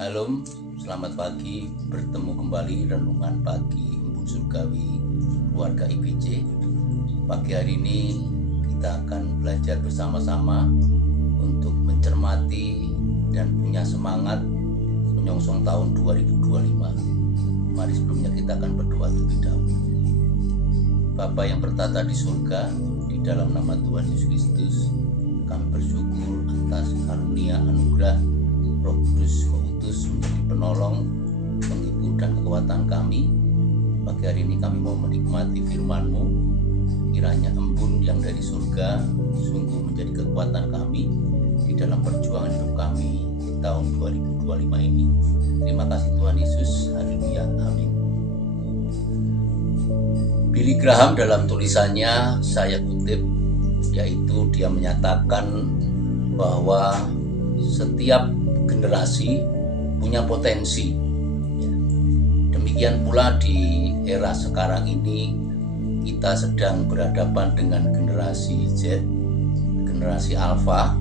Halo, selamat pagi. Bertemu kembali renungan pagi Embun Surgawi keluarga IBC. Pagi hari ini kita akan belajar bersama-sama untuk mencermati dan punya semangat menyongsong tahun 2025. Mari sebelumnya kita akan berdoa terlebih dahulu. Bapa yang bertata di surga, di dalam nama Tuhan Yesus Kristus, kami bersyukur atas karunia anugerah Roh Kudus menjadi penolong, penghibur dan kekuatan kami. Pagi hari ini kami mau menikmati firman-Mu. Kiranya embun yang dari surga sungguh menjadi kekuatan kami di dalam perjuangan hidup kami di tahun 2025 ini. Terima kasih Tuhan Yesus. Haleluya. Amin. Billy Graham dalam tulisannya saya kutip, yaitu dia menyatakan bahwa setiap generasi punya potensi. Demikian pula di era sekarang ini kita sedang berhadapan dengan generasi Z, generasi Alpha,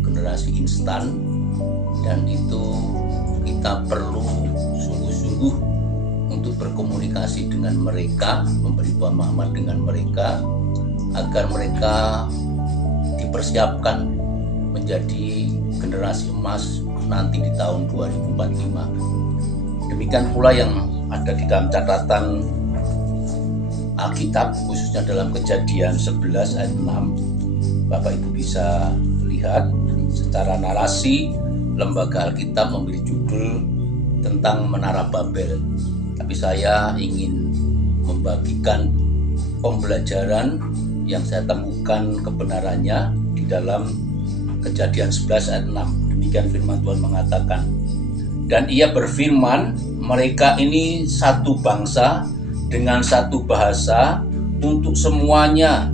generasi instan, dan itu kita perlu sungguh-sungguh untuk berkomunikasi dengan mereka, memberi pemahaman dengan mereka agar mereka dipersiapkan menjadi generasi emas nanti di tahun 2045. Demikian pula yang ada di dalam catatan Alkitab, khususnya dalam Kejadian 11 ayat 6. Bapak Ibu bisa lihat secara narasi lembaga Alkitab memberi judul tentang Menara Babel. Tapi saya ingin membagikan pembelajaran yang saya temukan kebenarannya di dalam Kejadian 11 ayat 6. Demikian firman Tuhan mengatakan, dan ia berfirman, mereka ini satu bangsa dengan satu bahasa untuk semuanya.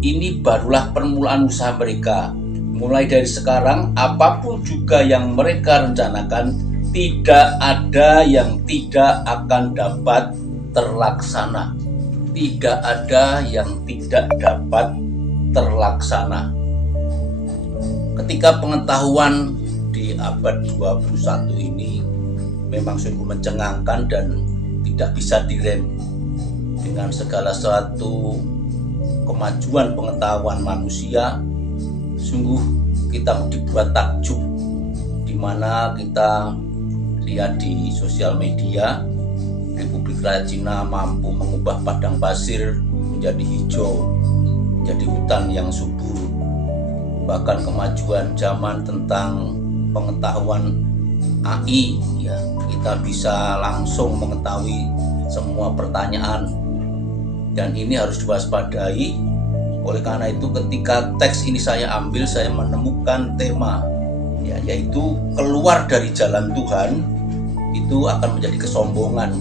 Ini barulah permulaan usaha mereka. Mulai dari sekarang, apapun juga yang mereka rencanakan, tidak ada yang tidak akan dapat terlaksana. Tidak ada yang tidak dapat terlaksana. Ketika pengetahuan di abad 21 ini memang sungguh mencengangkan dan tidak bisa direm dengan segala suatu kemajuan pengetahuan manusia. Sungguh kita dibuat takjub, di mana kita lihat di sosial media Republik Rakyat Cina mampu mengubah padang pasir menjadi hijau, menjadi hutan yang subur. Bahkan kemajuan zaman tentang pengetahuan AI, ya, kita bisa langsung mengetahui semua pertanyaan, dan ini harus diwaspadai. Oleh karena itu ketika teks ini saya ambil, saya menemukan tema, ya, yaitu keluar dari jalan Tuhan itu akan menjadi kesombongan,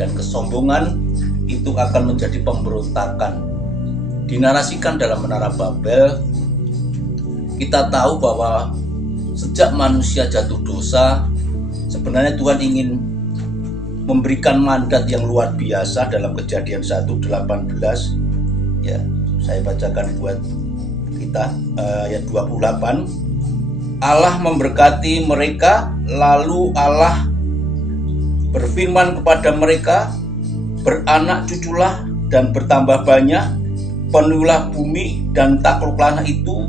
dan kesombongan itu akan menjadi pemberontakan. Dinarasikan dalam Menara Babel, kita tahu bahwa sejak manusia jatuh dosa, sebenarnya Tuhan ingin memberikan mandat yang luar biasa dalam Kejadian 1:18. Ya, saya bacakan buat kita ayat 28. Allah memberkati mereka, lalu Allah berfirman kepada mereka, beranak cuculah dan bertambah banyak, penuhilah bumi dan takluklah itu,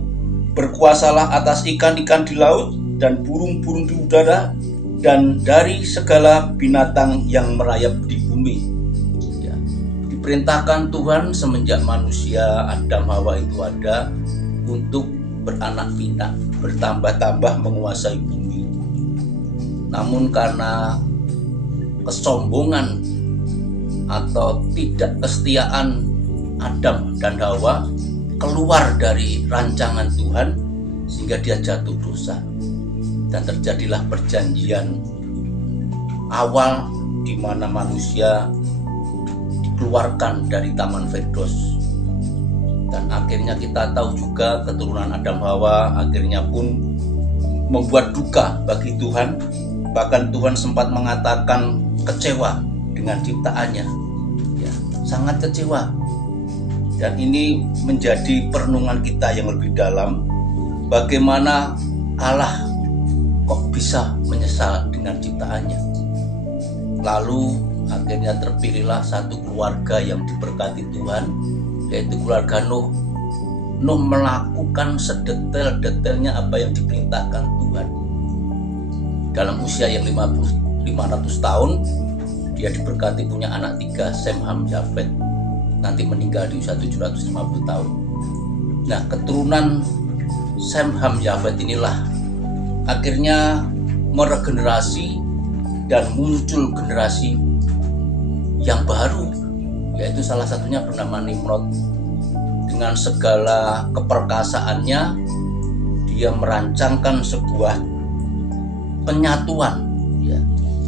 berkuasalah atas ikan-ikan di laut dan burung-burung di udara dan dari segala binatang yang merayap di bumi. Ya, diperintahkan Tuhan semenjak manusia Adam Hawa itu ada untuk beranak pinak, bertambah-tambah menguasai bumi. Namun karena kesombongan atau tidak kesetiaan Adam dan Hawa keluar dari rancangan Tuhan, sehingga dia jatuh dosa, dan terjadilah perjanjian awal di mana manusia dikeluarkan dari Taman Firdaus. Dan akhirnya kita tahu juga keturunan Adam Hawa akhirnya pun membuat duka bagi Tuhan. Bahkan Tuhan sempat mengatakan kecewa dengan ciptaannya, ya, sangat kecewa. Dan ini menjadi perenungan kita yang lebih dalam, bagaimana Allah kok bisa menyesal dengan ciptaannya. Lalu akhirnya terpilihlah satu keluarga yang diberkati Tuhan, yaitu keluarga Nuh. Nuh melakukan sedetail-detailnya apa yang diperintahkan Tuhan. Dalam usia yang 500 tahun, dia diberkati punya anak 3, Sem, Ham, Yafet. Nanti meninggal di usia 750 tahun. Nah, keturunan Sem, Ham, Yafet inilah akhirnya meregenerasi dan muncul generasi yang baru, yaitu salah satunya bernama Nimrod. Dengan segala keperkasaannya, dia merancangkan sebuah penyatuan, ya,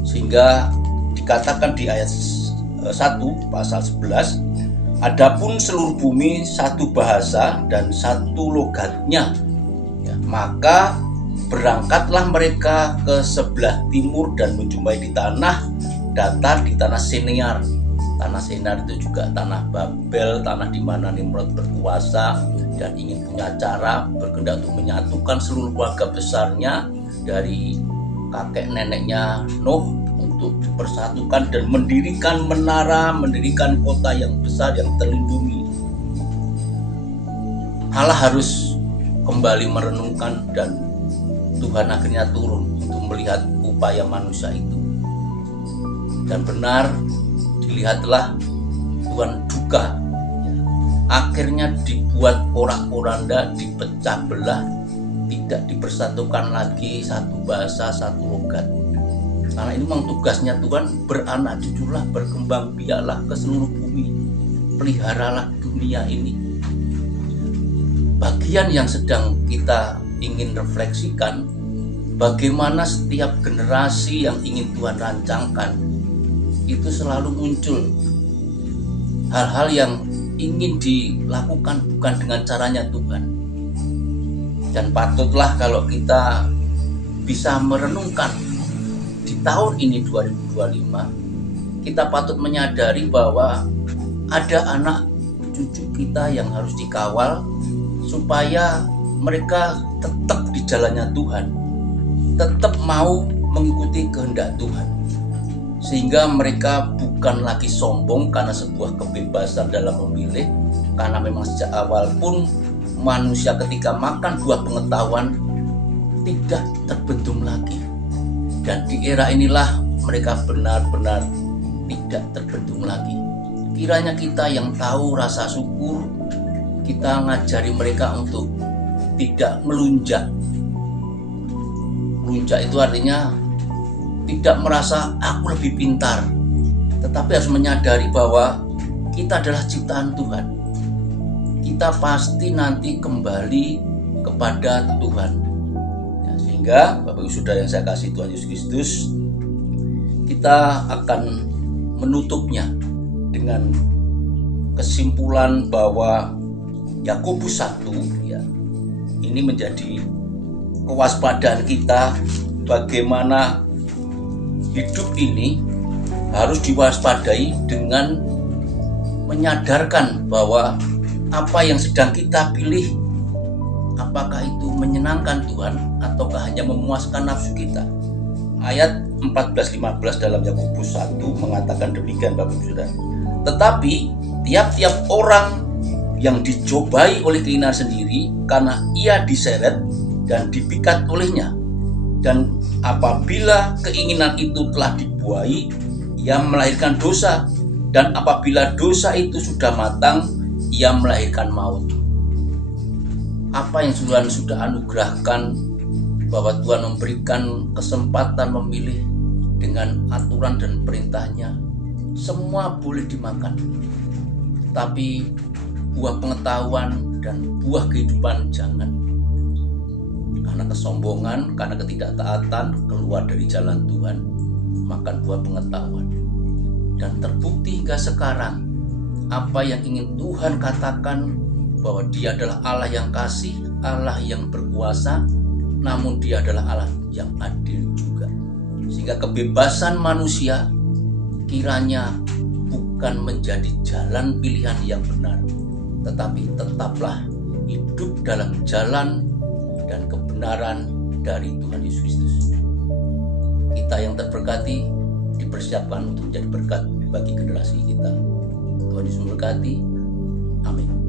sehingga dikatakan di ayat 1 pasal 11, adapun seluruh bumi satu bahasa dan satu logatnya, ya, maka berangkatlah mereka ke sebelah timur dan menjumpai di tanah datar, di tanah Sinear. Tanah Sinear itu juga tanah Babel, tanah di mana Nimrod berkuasa dan ingin punya cara berkehendak untuk menyatukan seluruh keluarga besarnya dari kakek neneknya Nuh untuk dipersatukan dan mendirikan menara, mendirikan kota yang besar yang terlindungi. Allah harus kembali merenungkan dan Tuhan akhirnya turun untuk melihat upaya manusia itu. Dan benar dilihatlah Tuhan duka, ya, akhirnya dibuat porak-poranda, dipecah belah, tidak dipersatukan lagi satu bahasa, satu logat. Karena ini memang tugasnya Tuhan, beranak cuculah, berkembang biaklah ke seluruh bumi, peliharalah dunia ini. Bagian yang sedang kita ingin refleksikan, bagaimana setiap generasi yang ingin Tuhan rancangkan itu selalu muncul hal-hal yang ingin dilakukan bukan dengan caranya Tuhan. Dan patutlah kalau kita bisa merenungkan di tahun ini 2025, kita patut menyadari bahwa ada anak cucu kita yang harus dikawal supaya mereka tetap di jalannya Tuhan, tetap mau mengikuti kehendak Tuhan, sehingga mereka bukan lagi sombong karena sebuah kebebasan dalam memilih, karena memang sejak awal pun manusia ketika makan buah pengetahuan tidak terbendung lagi, dan di era inilah mereka benar-benar tidak terbendung lagi. Kiranya kita yang tahu rasa syukur, kita ngajari mereka untuk tidak melunjak. Melunjak itu artinya tidak merasa aku lebih pintar, tetapi harus menyadari bahwa kita adalah ciptaan Tuhan. Kita pasti nanti kembali kepada Tuhan, ya, sehingga Bapak Ibu Saudara yang saya kasih Tuhan Yesus Kristus, kita akan menutupnya dengan kesimpulan bahwa Yakobus 1, ya, ini menjadi kewaspadaan kita bagaimana hidup ini harus diwaspadai dengan menyadarkan bahwa apa yang sedang kita pilih, apakah itu menyenangkan Tuhan ataukah hanya memuaskan nafsu kita. Ayat 14-15 dalam Yakobus 1 mengatakan demikian, Bapak Ibu Saudara. Tetapi tiap-tiap orang yang dicobai oleh keinginan sendiri, karena ia diseret dan dipikat olehnya, dan apabila keinginan itu telah dibuai, ia melahirkan dosa, dan apabila dosa itu sudah matang, ia melahirkan maut. Apa yang Tuhan sudah anugerahkan, bahwa Tuhan memberikan kesempatan memilih dengan aturan dan perintahnya, semua boleh dimakan, tapi buah pengetahuan dan buah kehidupan jangan. Karena kesombongan, karena ketidaktaatan keluar dari jalan Tuhan, makan buah pengetahuan. Dan terbukti hingga sekarang, apa yang ingin Tuhan katakan, bahwa Dia adalah Allah yang kasih, Allah yang berkuasa, namun Dia adalah Allah yang adil juga. Sehingga kebebasan manusia kiranya bukan menjadi jalan pilihan yang benar, tetapi tetaplah hidup dalam jalan dan kebenaran dari Tuhan Yesus Kristus. Kita yang terberkati dipersiapkan untuk menjadi berkat bagi generasi kita. Tuhan Yesus memberkati. Amin.